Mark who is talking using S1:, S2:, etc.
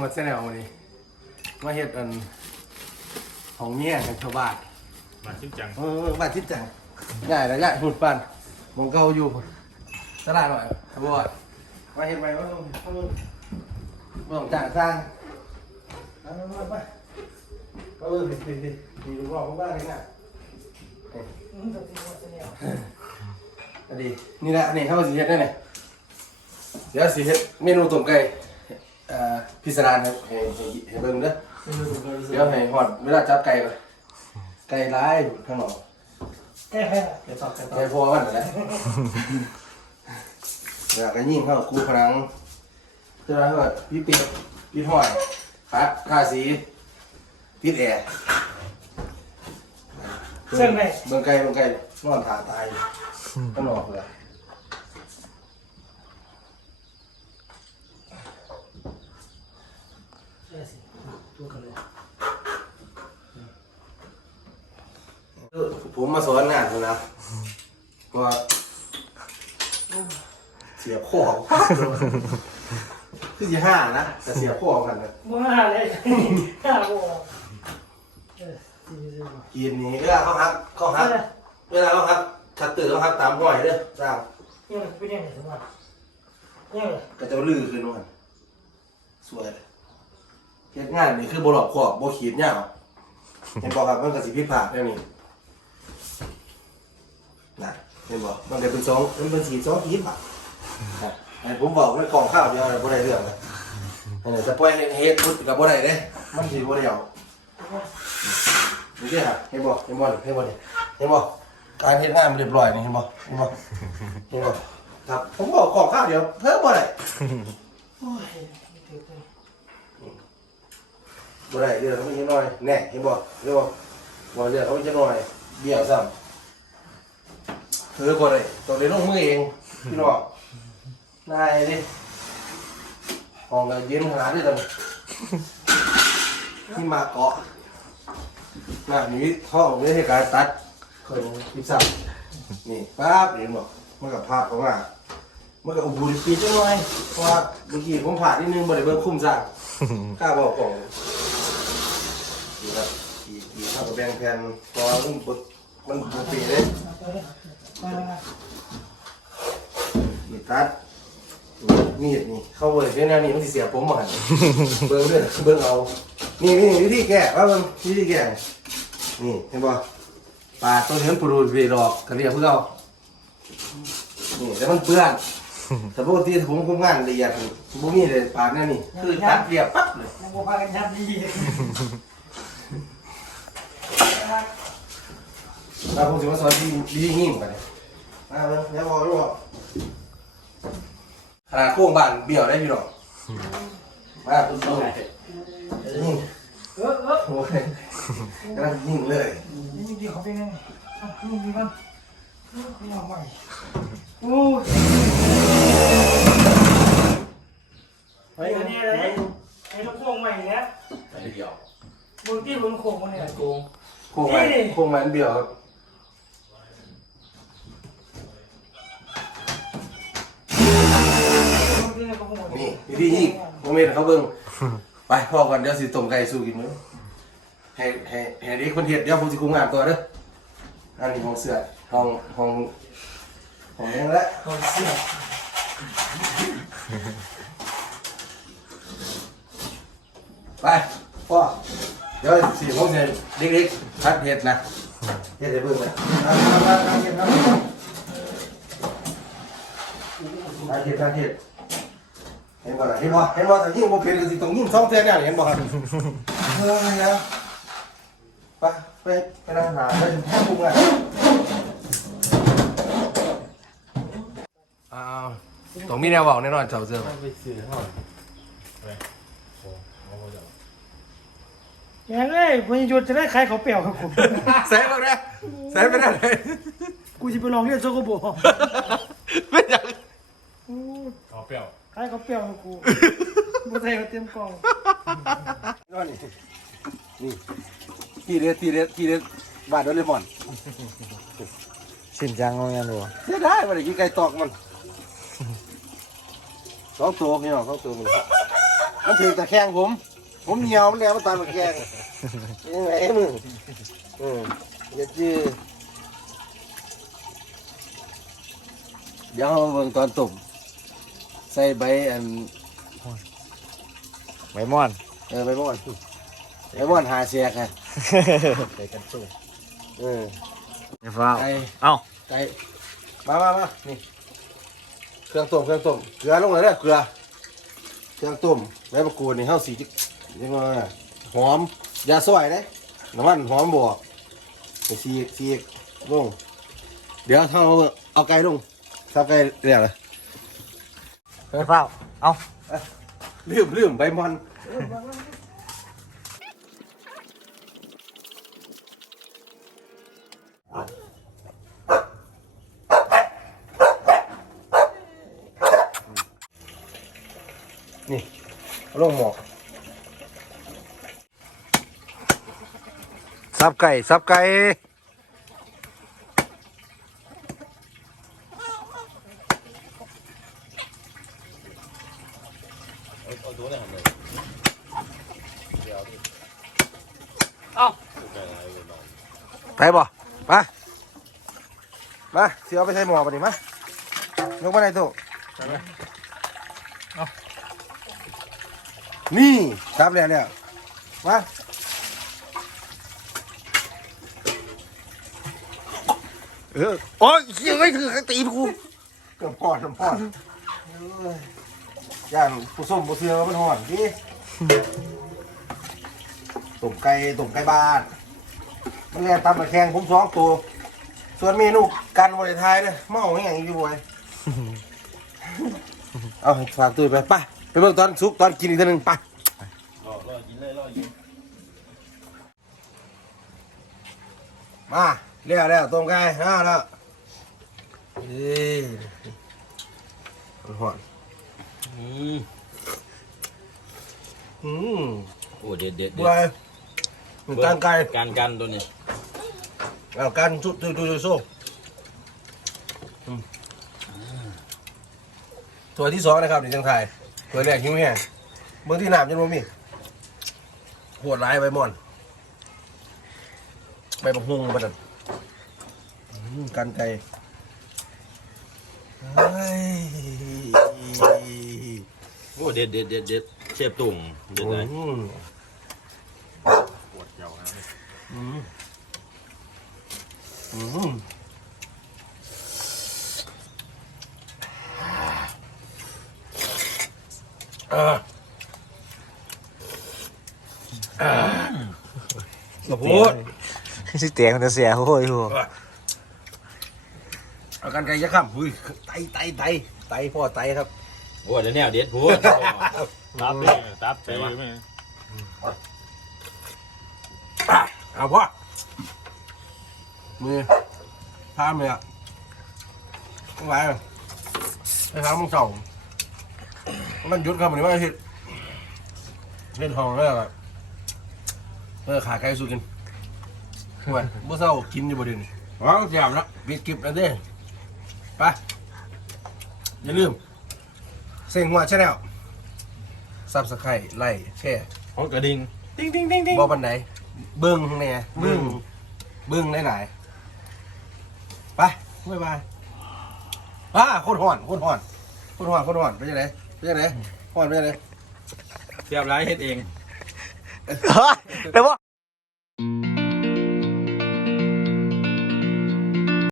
S1: หมดเส้นแนววันนี้มาเฮ็ดอันของเมียกันชาวบ้าน
S2: มาจริงจัง
S1: เออบ้านชิดจังง่ายนะง่ายหุ่นปันมองเก่าอยู่ตลาดหน่อยครับบอยมาเฮ็ดใหม่ว่าต้องต้องต้องจ้างสร้างเอามามามาเออดีดีดีดีลูกน้องของบ้านนี่นะ
S3: อืมตัวจริงหมดเสน่ห์
S1: อันนี้นี่แหละอันนี้เขาสิเฮ็ดได้ไหนเดี๋ยวสิเฮ็ดเมนูต้มไก่ เอ่อพิสดารครับให้ให้ให้เบิ่งเด้อเดี๋ยวให้หอดเวลาจับไก่ไปไก่ร้ายข้างนอก
S3: แก้แพ้เดี๋ยวตอบกันต่อ
S1: ไก่พอมันนะเดี๋ยวก็ยิ่งเข้าคูพนังเจ้าก็พี่ปีพี่ห้อยคัดค่าสีติดแอร์
S3: เสื่องไหน
S1: เบิ่งไก่เบิ่งไก่นอนขาตายข้างนอกเลย
S3: เออสิตัวกันเลย
S1: ผมมาสอนงานคุณนะว่าเสียข้อของพักเลยคือยี่ห้านะแต่เสียข้อกันนะ
S3: ว้าเลยห้าโมงเออสี่สิบ
S1: กินนี้เวลาเขาฮักเขาฮักเวลาเขาฮักชัดตื่นเขาฮักตามห้อยเด้อจ้าง
S3: ยังเป็นยังไงสมบัติยังไง
S1: ก็จะลือขึ้นนู่นสวยเลย เฮ็ดงานนี่คือบหลอกขอบบ่ขีดยาวเห็นบอกครับมันก็สิผิดพลาดแน่นี่นะเห็นบอกมันเป็นสองมันเป็นสีสองขีดอะนะไอ้ผมบอกว่ากล่องข้าวเดียวบ่ได้เรื่องนะเอันนี้จะปล่อยให้เฮ็ดพุดกับบ่ได้เด้มันสิบ่ได้เอานี่เด้อครับเห็นบ่เห็นบ่เห็นบ่นี่เห็นบ่การเฮ็ดงานมันเรียบร้อยนี่เห็นบ่เห็นบ่เห็นบ่ครับผมบอกกล่องข้าวเดียวเพิ่มบ่ได้
S3: โอ้ย
S1: บ่ได้เดี๋ยวเขาไม่ใช่น้อยแน่เห็นบ่เดี๋ยวบ่บ่เดี๋ยวเขาไม่ใช่น้อยเบี้ยวซ้ำคือบ่ได้ต้องเรียนลงมือเองพี่น้องนายดิห้องก็เย็นขนาดนี้ตอนที่มาเกาะน่ะนี่ห้องนี่ให้การตัดเคยคิดซ้ำนี่ปั๊บเห็นบ่มันก็ภาพของอะมันก็อุบุริปีจังหน่อยเพราะว่าเมื่อกี้ผมผ่านนิดนึงบ่ได้เบิ่งคุ้มสร้างกล้าบอกของ ดีครับดีดีเท่ากับแบงแผ่นพอมันบดมันบดปีเลย
S3: มี
S1: ตัดมีดนี่เข้าเวอร์ชันนี้มันเสียผมมาหันเบิ้งเลยเบิ้งเอา นี่นี่วิธีแก้ว่าเบิ้งวิธีแก้นี่เห็นป่ะปลาตัวนี้มันปลูดเวดอกกระเรียกเพื่อเอานี่แต่มันเปื้อนแต่ปกติผมคุมงานละเอียดบุมีเลยปลาเนี่ยนี่คือตัดเรียบปั๊บเลย
S3: ยังบ่พากันยัดดี
S1: เราคงจะมาสอนดีดียิ่งกว่านี้มาเบิ่งอย่าบอกอย่าบอกขนาดโค้งบ้านเบี้ยวได้พี่น้องมาคุณผู้มยิ่ง
S3: เออเออ
S1: โอ้ยกำลังยิ่งเลย
S3: นี่ดีเขาเป็นยังไงอะนี่ดีกันนี่เอาใหม่โอ้ยไอ้อันนี้อะไรไอ้ลูกโป่งใหม่เนี่ย
S1: ไปเดียว
S3: บนที่บนโค้งมันเนี่ย
S1: โค้ง โค้งมันโค้งมันเบี้ยวครับ
S3: บนที่เนี่ยก็โหด
S1: นี่วิธียิ่งโมเมนต์เขาเบิ่งไปพ่อก่อนเดี๋ยวสิต้มไก่สู้กินมื้อให้ให้ให้เด็กคนเฮ็ดเดี๋ยวผมสิคุมงานตัวเด้ออันนี้ห้องเสื้อห้องห้องห้องนี้แหละ
S3: เขาเสีย
S1: ไปพ่อเดี๋ยวสี่โมงเย็นเด็กๆพัดเห็ดนะเห็ดให้เบิ่งเลยพัดพัดพัดเห็ดพัดพัดเห็ดพัดเห็ดเห็นบ่ล่ะเห็นบ่เห็นบ่แต่ยิ่งบ่เป็นก็สิต้องยิ่งสองเทื่อเนี่ยเห็นบ่ครับเออแล้วไปไปไปนั่งหาไปห้องปรุงอะอ้าวต้องมีแนวเว้าแน่นอนเจ้าเสือ
S2: ไปซื้อห่อไปโอ้โห เดี๋ยว
S3: ยังไงพญายุทธจะได้ขายเขาวเปรียวครับผม
S1: ใส่บ่ได้ใส่ไปได้เลย
S3: กูจะไปลองเรียนโซโกโบ
S1: เป็นหยัง
S3: อู้
S2: ขอเปรี้ยว
S3: ขายเขาวเปรียวครับกูบ่ใส่เขาเตรียมกล่อง
S1: นี่นี่ที่เด็ดที่เด็ดที่เด็ดบ้านโดเรมอน
S4: ชินจังว่างั้นดู
S1: เสียได้มาได้กินไก่ตอกมันสองตัวพี่น้องสองตัวมันมันถือตะแคงผม ผมเหนียวมันแล้วมันตามตะแคง ยังไงมึงอืมอย่าจื้อเดี๋ยวเราเบิ่งตอนตุ่มใส่ใบอัน
S4: ใบม่อน
S1: เออใบม่อนใบม่อนหาเสียกไง
S2: ใส่กันสู้
S1: เออ
S4: อย่าฟ้าว
S1: ไก่
S4: เอ้า
S1: ไก่มามามานี่เครื่องต้มเครื่องต้มเกลือลงเลยเด้อเกลือเครื่องต้มใบมะกรูดนี่เฮาสีจิยังไงหอม ยาสวยเด้น้ำมันหอมบวกไปสีกสีกลง เดี๋ยวเท่าเอาไก่ลงทับไก่เรียกเลย
S4: อย่าฟ้าวเอ้า
S1: ลืมลืมใบมอนนี่เอาลงหมอก
S4: ซับไก่ซับไก่
S2: เอาตัวไหนทำเลย
S1: ไปบ่มา มาเสียเอาไปใส่หมอปะดิมายกมาไหนตู้นี่ครับแล้วแล้วมา
S4: เออโอ้ยยังไม่ถือตีนกู
S1: เกือบพอดเกือบพอดเอ้ยย่านผู้ส้มผู้เสือมันห่อนดิตุ่มไก่ตุ่มไก่บ้านมันแล่นตามมาแข่งผมสองตัว ส่วนเมนูกันบริทายเลยเมาอย่างนี้บ่อยเอาให้ฝากตุ้ยไปไปไปเบิ่งตอนสุกตอนกินอีกทีหนึงไป
S2: รอรอกินเลยรอกิน
S1: มา เรียกแล้วต้มไก่เอาแล้วเอ้ยมันหอน
S2: อืม
S1: อืม
S2: โอ้เด็ดเด็ด
S1: บัวมันกันไก่
S2: การกันตัวนี้
S1: เอากันจุดจุดจุดโซ่อืมตัวที่สองนะครับในจังไทยตัวแรกหิวแห้งเมื่อที่หนามจังบ่มีโหดร้ายใบมอนใบบักฮุงบัดนั้นอืม กันไก่เฮ้ย
S2: โอ้เด็ดเด็ดเด็ดเด็ดเชฟตุ่มเด็ดเลย
S1: อืม
S2: ปวดเจ้านะ
S1: อืมอืมอ่าอ่าสะโพด
S4: สิเตียงมันจะเสียโอ้ยโห
S1: เอากันไก่ยะข้ามหุ้ยไตไตไตไตพ่อไตครับ
S2: โอ้เดี๋ยวแนวเด็ดพูด
S5: ตับเลยตับใช่ไหม
S1: เอาพ่อมือพามืออะไม่ไหวอะไปทางมึงส่องมันหยุดครับวันนี้ว่าอาทิตย์เล่นทองแล้วอะเออขาไก่สู้กินทำไมเมื่อเช้ากินอยู่บ่เดินว้าวจามแล้วปิดกิบแล้วเด้ ไป อย่าลืม เซ็งหัวชาแนลซับสไครต์ไลค์แชร์
S2: ของกระดิ่งติ้งติ้งติ้งติ้ง
S1: บ่ปันไหน เบิ้งแหน่เบิ้ง เบิ้งหลายๆไปบ๊ายบายป้าโคตรห่อนโคตรห่อนโคตรห่อนโคตรห่อนไปยังไงไปยังไงห่อนไปยังไง
S2: เรียบร้อยเฮ็ดเอง
S4: เฮ้ยแต่ว่า